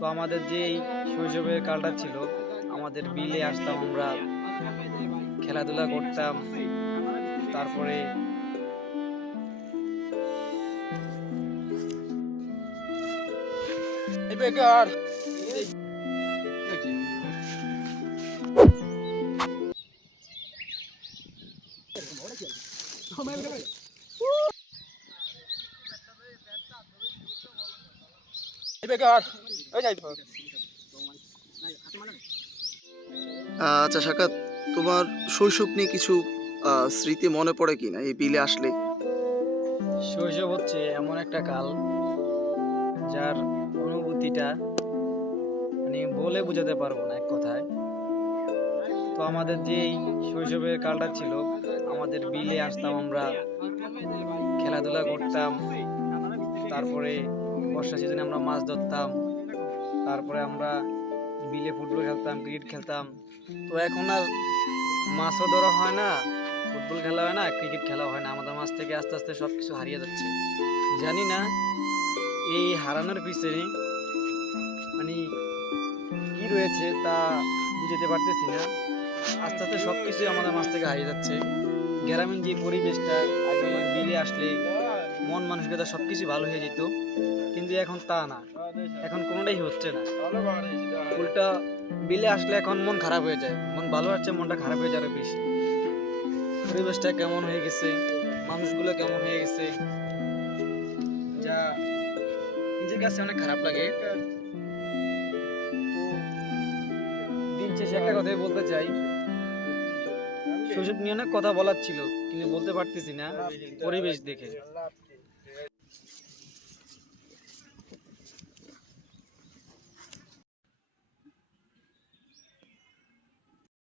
তো আমাদের যে এই শৈশবের কালটা ছিল, আমাদের বিলে আসতাম আমরা, খেলাধুলা করতাম। তারপরে আচ্ছা সাকাত, তোমার শৈশব নিয়ে কিছু স্মৃতি মনে পড়ে কিনা এই বিলে আসলে? শৈশব হচ্ছে এমন একটা কাল যার অনুভূতিটা মানে বলে বোঝাতে পারবো না এক কথায়। তো আমাদের যে এই শৈশবের কালটা ছিল, আমাদের বিলে আসতাম আমরা, খেলাধুলা করতাম। তারপরে বর্ষা সিজনে আমরা মাছ ধরতাম। তারপরে আমরা বিলে ফুটবল খেলতাম, ক্রিকেট খেলতাম। তো এখন আর মাছও ধরা হয় না, ফুটবল খেলা হয় না, ক্রিকেট খেলা হয় না। আমাদের মাছ থেকে আস্তে আস্তে সব কিছু হারিয়ে যাচ্ছে। জানি না এই হারানোর পিছনে মানে কি রয়েছে তা বুঝতে পারতেছি না। আস্তে আস্তে সব কিছুই আমাদের মাছ থেকে হারিয়ে যাচ্ছে। গ্রামীণ যে পরিবেশটা, আগে বিলে আসলে মন মানসিকতা সব কিছু ভালো হয়ে যেত, কিন্তু এখন তা না। এখন কোনোটাই হচ্ছে না, উল্টা বিলে আসলে এখন মন খারাপ হয়ে যায়। মন ভালো হচ্ছে, মনটা খারাপ হয়ে যায় আরো বেশি। পরিবেশটা কেমন হয়ে গেছে, মানুষগুলো কেমন হয়ে গেছে, যা নিজের কাছে অনেক খারাপ লাগে। তো দিন শেষে একটা কথাই বলতে চাই, শৈশব নিয়ে অনেক কথা বলার ছিল কিন্তু বলতে পারতেছি না পরিবেশ দেখে।